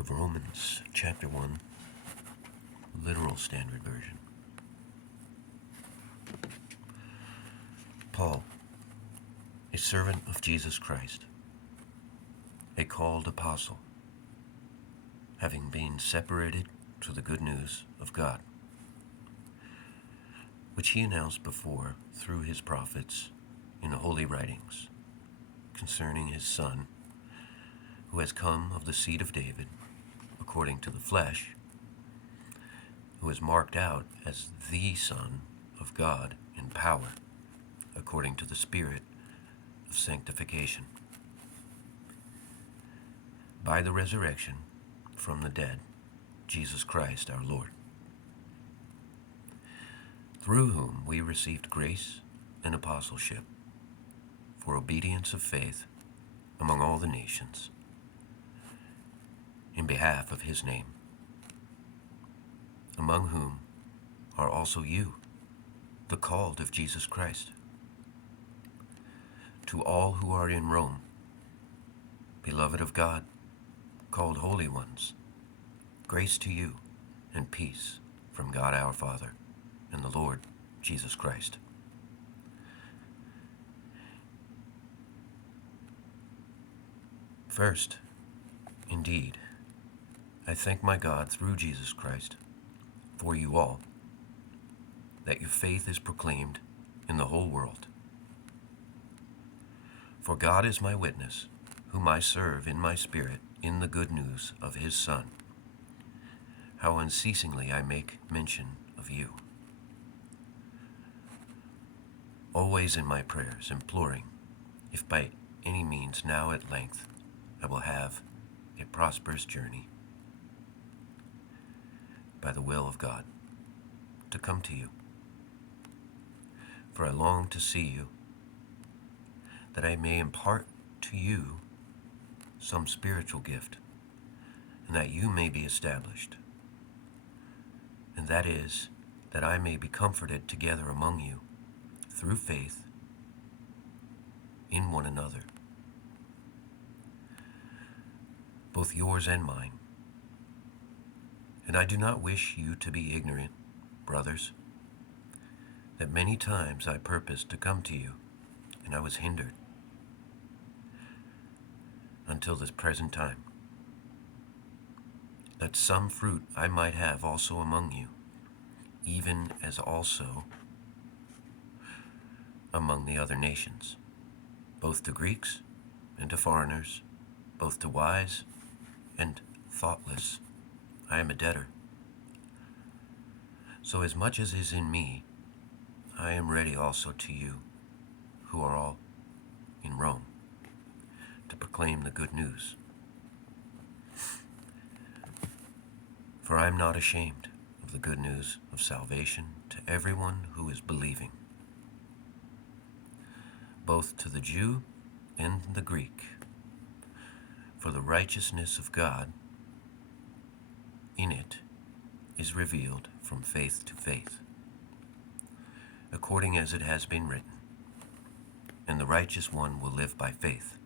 of Romans, chapter 1, literal standard version. Paul, a servant of Jesus Christ, a called apostle, having been separated to the good news of God, which he announced before through his prophets in the holy writings concerning his Son, who has come of the seed of David, according to the flesh, who is marked out as the Son of God in power, according to the Spirit of sanctification, by the resurrection from the dead, Jesus Christ our Lord, through whom we received grace and apostleship for obedience of faith among all the nations, in behalf of his name, among whom are also you, the called of Jesus Christ. To all who are in Rome, beloved of God, called holy ones, grace to you and peace from God our Father and the Lord Jesus Christ. First, indeed, I thank my God through Jesus Christ for you all, that your faith is proclaimed in the whole world. For God is my witness, whom I serve in my spirit in the good news of his Son, how unceasingly I make mention of you, always in my prayers imploring, if by any means now at length I will have a prosperous journey, by the will of God, to come to you. For I long to see you, that I may impart to you some spiritual gift, and that you may be established. And that is, that I may be comforted together among you through faith in one another, both yours and mine. And I do not wish you to be ignorant, brothers, that many times I purposed to come to you, and I was hindered until this present time, that some fruit I might have also among you, even as also among the other nations, both to Greeks and to foreigners, both to wise and thoughtless. I am a debtor. So as much as is in me, I am ready also to you, who are all in Rome, to proclaim the good news. For I am not ashamed of the good news of salvation to everyone who is believing, both to the Jew and the Greek. For the righteousness of God in it is revealed from faith to faith, according as it has been written, and the righteous one will live by faith.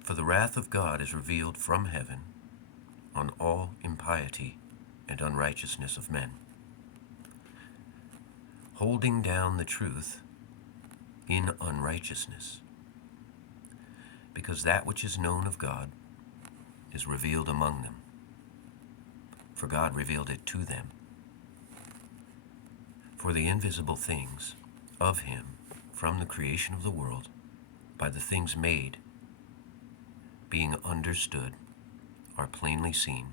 For the wrath of God is revealed from heaven on all impiety and unrighteousness of men, holding down the truth in unrighteousness, because that which is known of God is revealed among them, for God revealed it to them. For the invisible things of him from the creation of the world, by the things made, being understood, are plainly seen,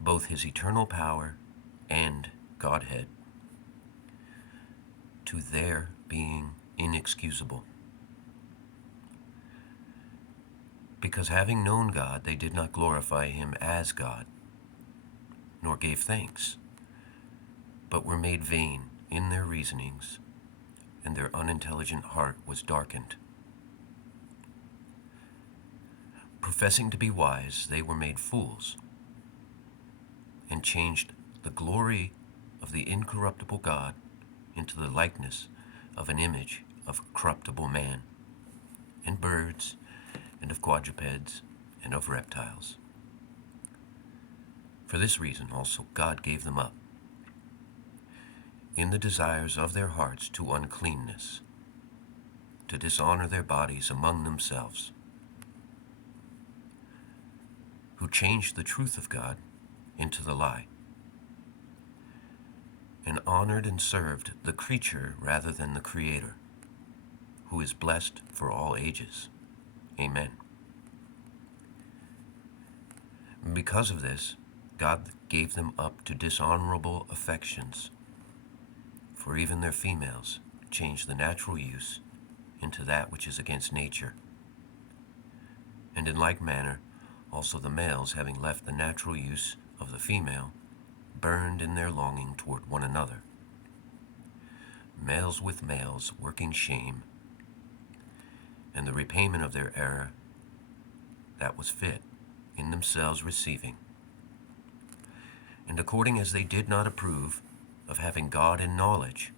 both his eternal power and Godhead, to their being inexcusable. Because having known God, they did not glorify him as God, nor gave thanks, but were made vain in their reasonings, and their unintelligent heart was darkened. Professing to be wise, they were made fools, and changed the glory of the incorruptible God into the likeness of an image of corruptible man, and birds, and of quadrupeds, and of reptiles. For this reason also God gave them up, in the desires of their hearts, to uncleanness, to dishonor their bodies among themselves, who changed the truth of God into the lie, and honored and served the creature rather than the Creator, who is blessed for all ages. Amen. Because of this, God gave them up to dishonorable affections, for even their females changed the natural use into that which is against nature. And in like manner, also the males, having left the natural use of the female, burned in their longing toward one another, males with males working shame, and the repayment of their error that was fit, in themselves receiving. And according as they did not approve of having God in knowledge,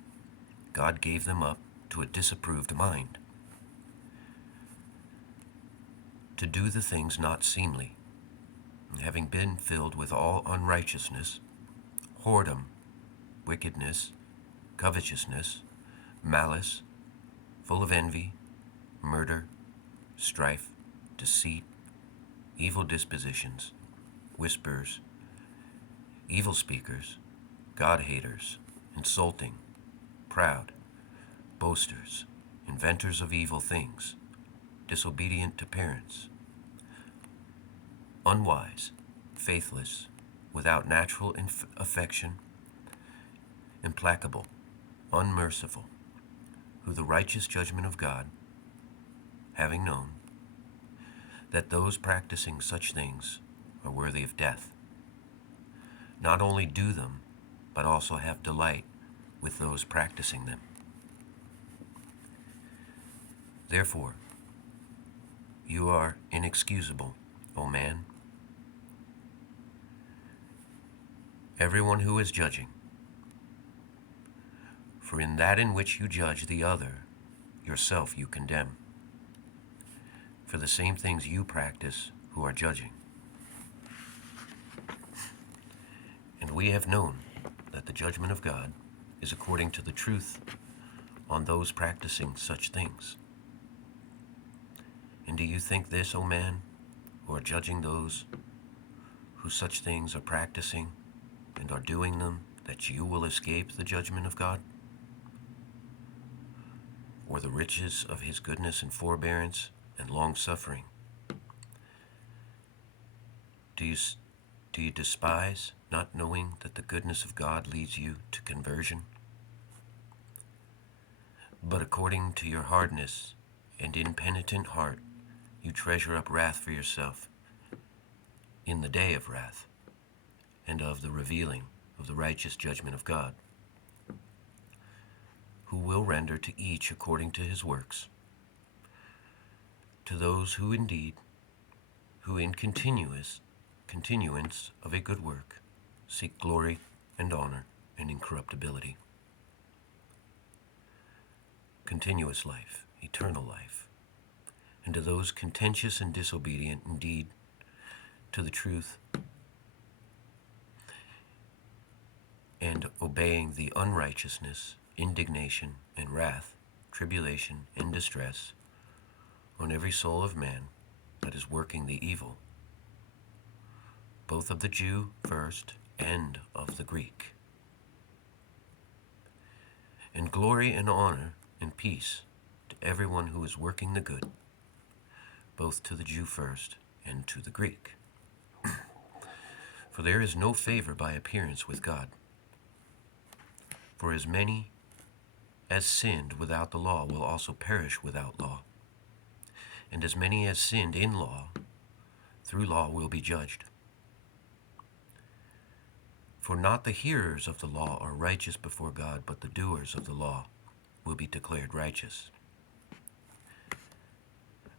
God gave them up to a disapproved mind, to do the things not seemly, having been filled with all unrighteousness, whoredom, wickedness, covetousness, malice, full of envy, murder, strife, deceit, evil dispositions, whisperers, evil speakers, God-haters, insulting, proud, boasters, inventors of evil things, disobedient to parents, unwise, faithless, without natural affection, implacable, unmerciful, who the righteous judgment of God, having known that those practicing such things are worthy of death, not only do them, but also have delight with those practicing them. Therefore, you are inexcusable, O man, everyone who is judging. For in that in which you judge the other, yourself you condemn. For the same things you practice who are judging. And we have known that the judgment of God is according to the truth on those practicing such things. And do you think this, O man, who are judging those who such things are practicing and are doing them, that you will escape the judgment of God? Or the riches of his goodness and forbearance and long-suffering? Do you despise, not knowing that the goodness of God leads you to conversion? But according to your hardness and impenitent heart, you treasure up wrath for yourself in the day of wrath and of the revealing of the righteous judgment of God, who will render to each according to his works. To those who in continuance of a good work seek glory and honor and incorruptibility, continuous life, eternal life, and to those contentious and disobedient indeed to the truth, and obeying the unrighteousness, indignation and wrath, tribulation and distress on every soul of man that is working the evil, both of the Jew first and of the Greek. And glory and honor and peace to everyone who is working the good, both to the Jew first and to the Greek. For there is no favor by appearance with God. For as many as sinned without the law will also perish without law. And as many as sinned in law, through law will be judged. For not the hearers of the law are righteous before God, but the doers of the law will be declared righteous.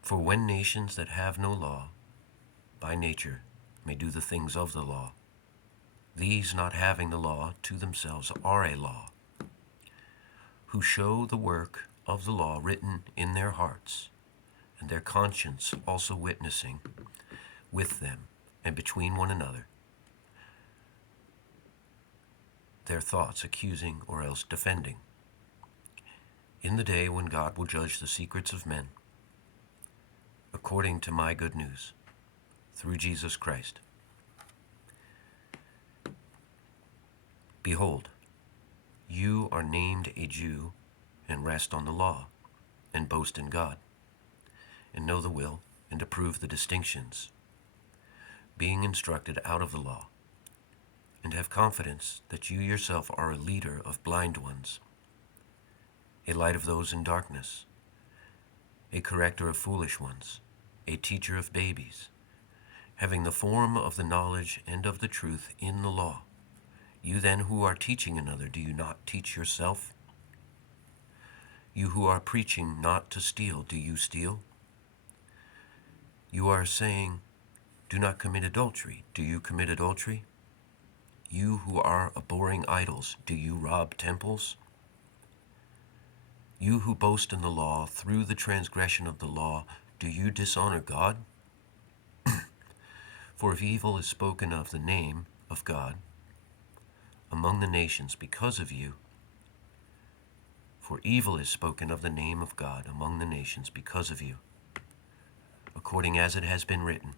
For when nations that have no law, by nature, may do the things of the law, these not having the law to themselves are a law, who show the work of the law written in their hearts, and their conscience also witnessing, with them and between one another, their thoughts accusing or else defending, in the day when God will judge the secrets of men, according to my good news, through Jesus Christ. Behold, you are named a Jew, and rest on the law, and boast in God, and know the will, and approve the distinctions, being instructed out of the law, and have confidence that you yourself are a leader of blind ones, a light of those in darkness, a corrector of foolish ones, a teacher of babies, having the form of the knowledge and of the truth in the law. You then who are teaching another, do you not teach yourself? You who are preaching not to steal, do you steal? You are saying, do not commit adultery, do you commit adultery? You who are abhorring idols, do you rob temples? You who boast in the law, through the transgression of the law, do you dishonor God? For if evil is spoken of the name of God among the nations because of you, for evil is spoken of the name of God among the nations because of you, according as it has been written,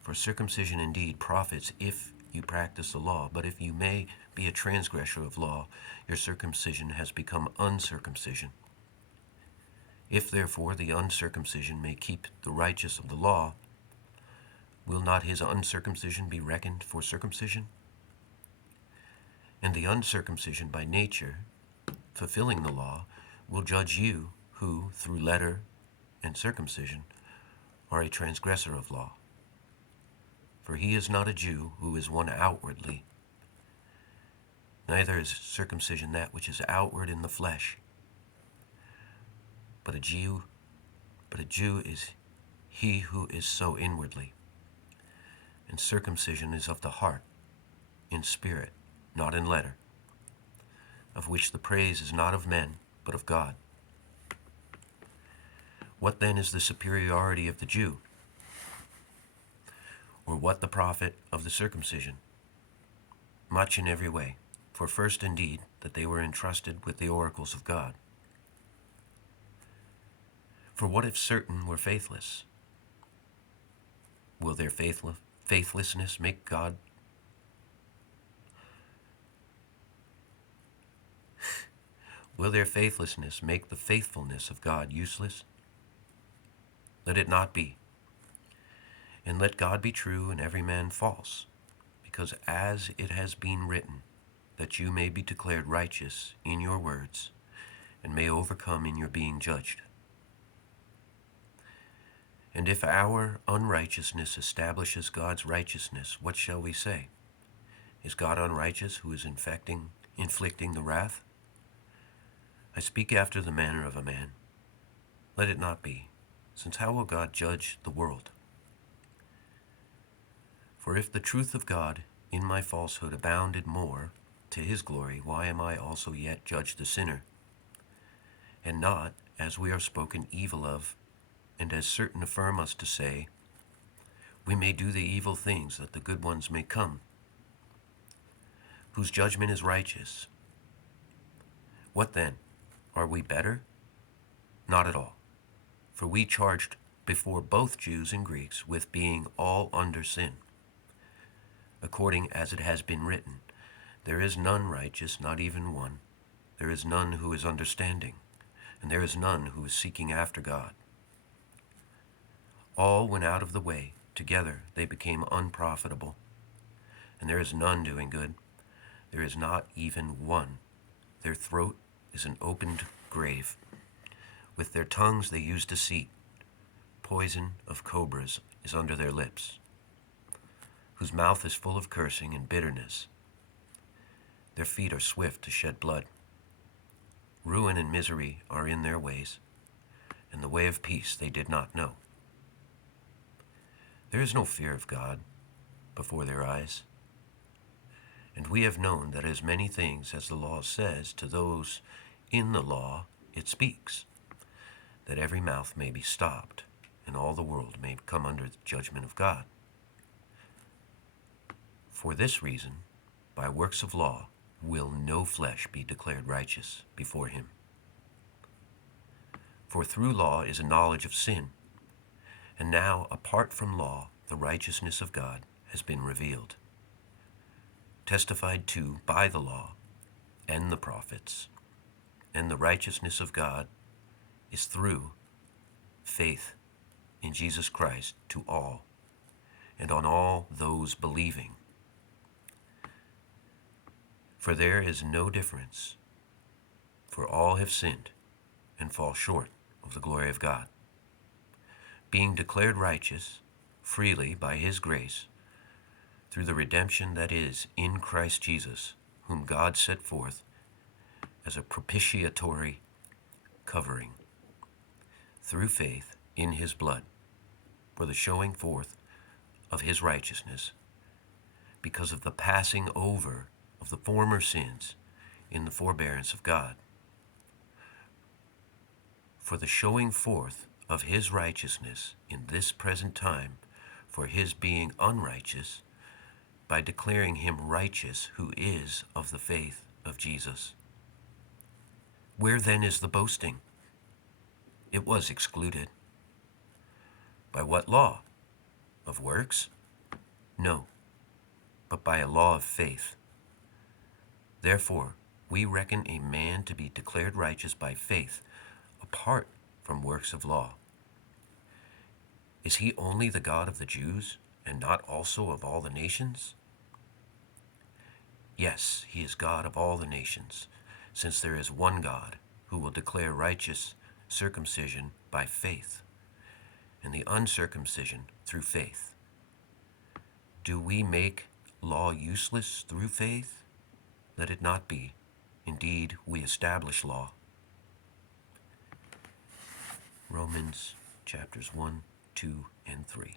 for circumcision indeed profits if you practice the law, but if you may be a transgressor of law, your circumcision has become uncircumcision. If therefore the uncircumcision may keep the righteous of the law, will not his uncircumcision be reckoned for circumcision? And the uncircumcision by nature, fulfilling the law, will judge you who, through letter and circumcision, are a transgressor of law. For he is not a Jew who is one outwardly, neither is circumcision that which is outward in the flesh, but a Jew is he who is so inwardly. And circumcision is of the heart, in spirit, not in letter, of which the praise is not of men, but of God. What then is the superiority of the Jew? Or what the profit of the circumcision? Much in every way. For first indeed, that they were entrusted with the oracles of God. For what if certain were faithless? Will their faithlessness make God Will their faithlessness make the faithfulness of God useless? Let it not be. And let God be true and every man false, because as it has been written, that you may be declared righteous in your words, and may overcome in your being judged. And if our unrighteousness establishes God's righteousness, what shall we say? Is God unrighteous who is inflicting the wrath? I speak after the manner of a man. Let it not be, since how will God judge the world? For if the truth of God in my falsehood abounded more to his glory, why am I also yet judged a sinner? And not, as we are spoken evil of, and as certain affirm us to say, we may do the evil things that the good ones may come, whose judgment is righteous. What then? Are we better? Not at all. For we charged before both Jews and Greeks with being all under sin, according as it has been written, there is none righteous, not even one. There is none who is understanding, and there is none who is seeking after God. All went out of the way, together they became unprofitable. And there is none doing good, there is not even one. Their throat is an opened grave. With their tongues they use deceit. Poison of cobras is under their lips, whose mouth is full of cursing and bitterness. Their feet are swift to shed blood. Ruin and misery are in their ways, and the way of peace they did not know. There is no fear of God before their eyes. And we have known that as many things as the law says to those in the law it speaks, that every mouth may be stopped, and all the world may come under the judgment of God. For this reason, by works of law, will no flesh be declared righteous before him. For through law is a knowledge of sin, and now, apart from law, the righteousness of God has been revealed, testified to by the law and the prophets, and the righteousness of God is through faith in Jesus Christ to all, and on all those believing. For there is no difference, for all have sinned and fall short of the glory of God, being declared righteous freely by his grace through the redemption that is in Christ Jesus, whom God set forth as a propitiatory covering through faith in his blood, for the showing forth of his righteousness, because of the passing over of the former sins in the forbearance of God, for the showing forth of his righteousness in this present time, for his being unrighteous, by declaring him righteous who is of the faith of Jesus. Where then is the boasting? It was excluded. By what law? Of works? No, but by a law of faith. Therefore, we reckon a man to be declared righteous by faith, apart from works of law. Is he only the God of the Jews, and not also of all the nations? Yes, he is God of all the nations, since there is one God who will declare righteous circumcision by faith, and the uncircumcision through faith. Do we make law useless through faith? Let it not be. Indeed, we establish law. Romans chapters 1, 2, and 3.